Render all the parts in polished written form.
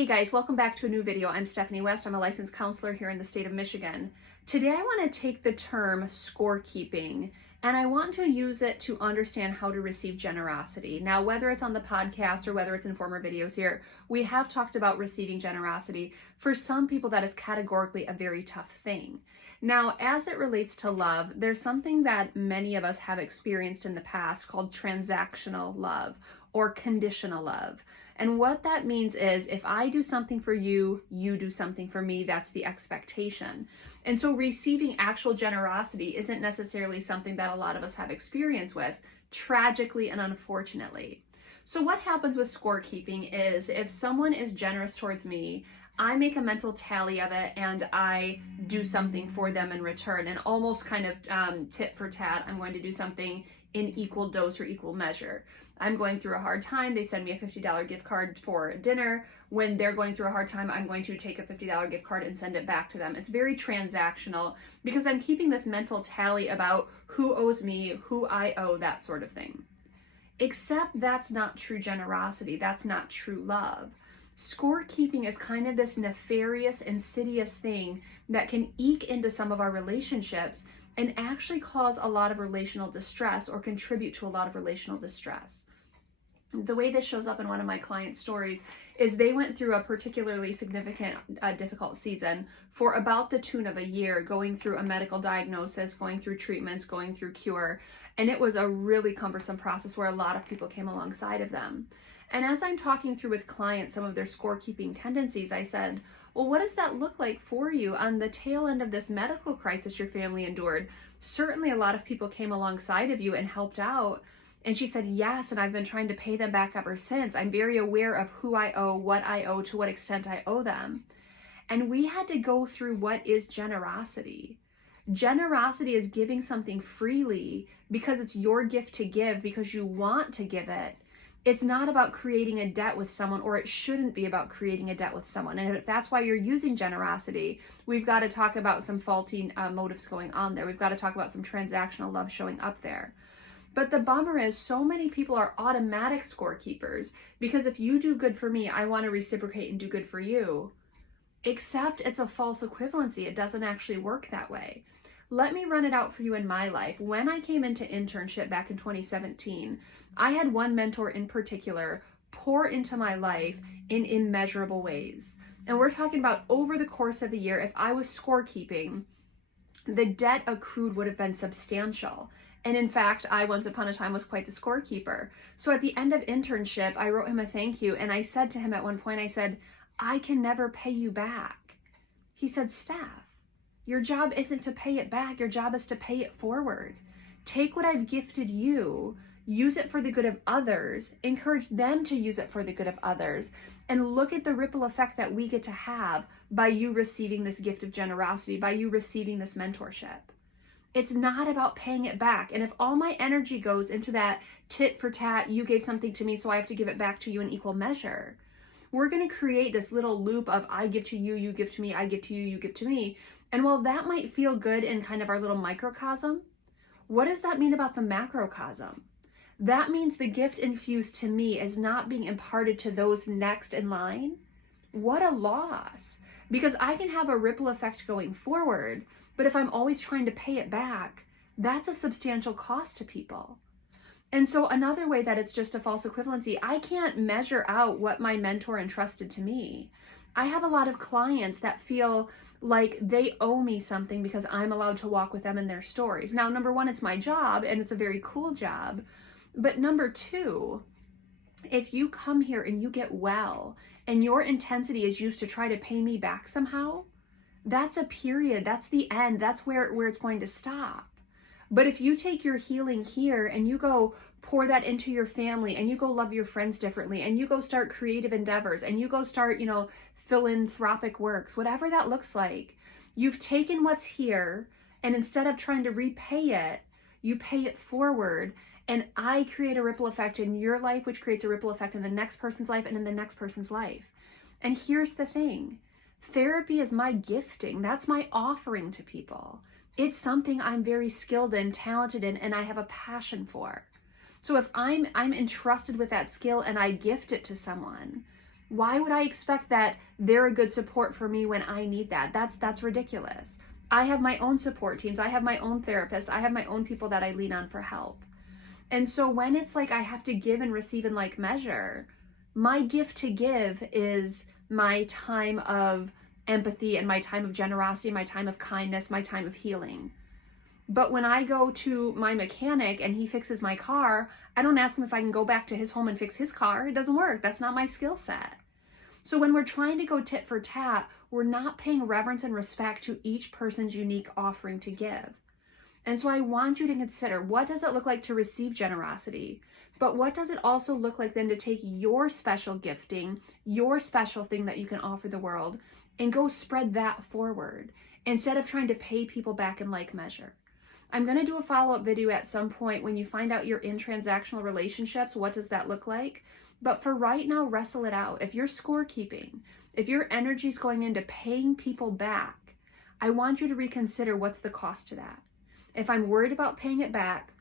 Hey guys, welcome back to a new video. I'm Stephanie West. I'm a licensed counselor here in the state of Michigan. Today I want to take the term scorekeeping and I want to use it to understand how to receive generosity. Now, whether it's on the podcast or whether it's in former videos here, we have talked about receiving generosity. For some people, that is categorically a very tough thing. Now, as it relates to love, there's something that many of us have experienced in the past called transactional love or conditional love. And what that means is if I do something for you, you do something for me. That's the expectation. And so receiving actual generosity isn't necessarily something that a lot of us have experience with, tragically and unfortunately. So what happens with scorekeeping is if someone is generous towards me, I make a mental tally of it and I do something for them in return, and almost kind of tit for tat, I'm going to do something in equal dose or equal measure. I'm going through a hard time, they send me a $50 gift card for dinner. When they're going through a hard time, I'm going to take a $50 gift card and send it back to them. It's very transactional because I'm keeping this mental tally about who owes me, who I owe, that sort of thing. Except that's not true generosity. That's not true love. Scorekeeping is kind of this nefarious, insidious thing that can eke into some of our relationships and actually cause a lot of relational distress or contribute to a lot of relational distress. The way this shows up in one of my clients' stories is they went through a particularly significant, difficult season for about the tune of a year, going through a medical diagnosis, going through treatments, going through cure. And it was a really cumbersome process where a lot of people came alongside of them. And as I'm talking through with clients some of their scorekeeping tendencies, I said, well, what does that look like for you on the tail end of this medical crisis your family endured? Certainly a lot of people came alongside of you and helped out. And she said, yes, and I've been trying to pay them back ever since. I'm very aware of who I owe, what I owe, to what extent I owe them. And we had to go through what is generosity. Generosity is giving something freely because it's your gift to give, because you want to give it. It's not about creating a debt with someone, or it shouldn't be about creating a debt with someone. And if that's why you're using generosity, we've got to talk about some faulty motives going on there. We've got to talk about some transactional love showing up there. But the bummer is so many people are automatic scorekeepers because if you do good for me, I want to reciprocate and do good for you. Except it's a false equivalency. It doesn't actually work that way. Let me run it out for you in my life. When I came into internship back in 2017, I had one mentor in particular pour into my life in immeasurable ways. And we're talking about over the course of a year, if I was scorekeeping, the debt accrued would have been substantial. And in fact, I once upon a time was quite the scorekeeper. So at the end of internship, I wrote him a thank you. And I said to him at one point, I said, I can never pay you back. He said, Steph, your job isn't to pay it back. Your job is to pay it forward. Take what I've gifted you, use it for the good of others, encourage them to use it for the good of others, and look at the ripple effect that we get to have by you receiving this gift of generosity, by you receiving this mentorship. It's not about paying it back. And if all my energy goes into that tit for tat, you gave something to me, so I have to give it back to you in equal measure, we're going to create this little loop of I give to you, you give to me, I give to you, you give to me. And while that might feel good in kind of our little microcosm, what does that mean about the macrocosm? That means the gift infused to me is not being imparted to those next in line. What a loss. Because I can have a ripple effect going forward, but if I'm always trying to pay it back, that's a substantial cost to people. And so another way that it's just a false equivalency, I can't measure out what my mentor entrusted to me. I have a lot of clients that feel like they owe me something because I'm allowed to walk with them in their stories. Now, number one, it's my job and it's a very cool job. But number two, if you come here and you get well and your intensity is used to try to pay me back somehow, that's a period. That's the end. That's where it's going to stop. But if you take your healing here and you go pour that into your family and you go love your friends differently and you go start creative endeavors and you go start, philanthropic works, whatever that looks like, you've taken what's here and instead of trying to repay it, you pay it forward. And I create a ripple effect in your life, which creates a ripple effect in the next person's life and in the next person's life. And here's the thing. Therapy is my gifting. That's my offering to people. It's something I'm very skilled in, talented in, and I have a passion for. So if I'm entrusted with that skill and I gift it to someone, Why would I expect that they're a good support for me when I need that? That's ridiculous. I have my own support teams. I have my own therapist. I have my own people that I lean on for help. And so when it's like I have to give and receive in like measure, my gift to give is my time of empathy and my time of generosity, my time of kindness, my time of healing. But when I go to my mechanic and he fixes my car, I don't ask him if I can go back to his home and fix his car. It doesn't work. That's not my skill set. So when we're trying to go tit for tat, we're not paying reverence and respect to each person's unique offering to give. And so I want you to consider, what does it look like to receive generosity? But what does it also look like then to take your special gifting, your special thing that you can offer the world, and go spread that forward instead of trying to pay people back in like measure? I'm going to do a follow-up video at some point when you find out you're in transactional relationships. What does that look like? But for right now, wrestle it out. If you're scorekeeping, if your energy is going into paying people back, I want you to reconsider what's the cost to that. If I'm worried about paying it back,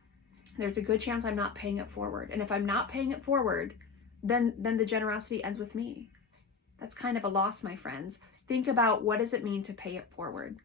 there's a good chance I'm not paying it forward. And if I'm not paying it forward, then the generosity ends with me. That's kind of a loss, my friends. Think about, what does it mean to pay it forward?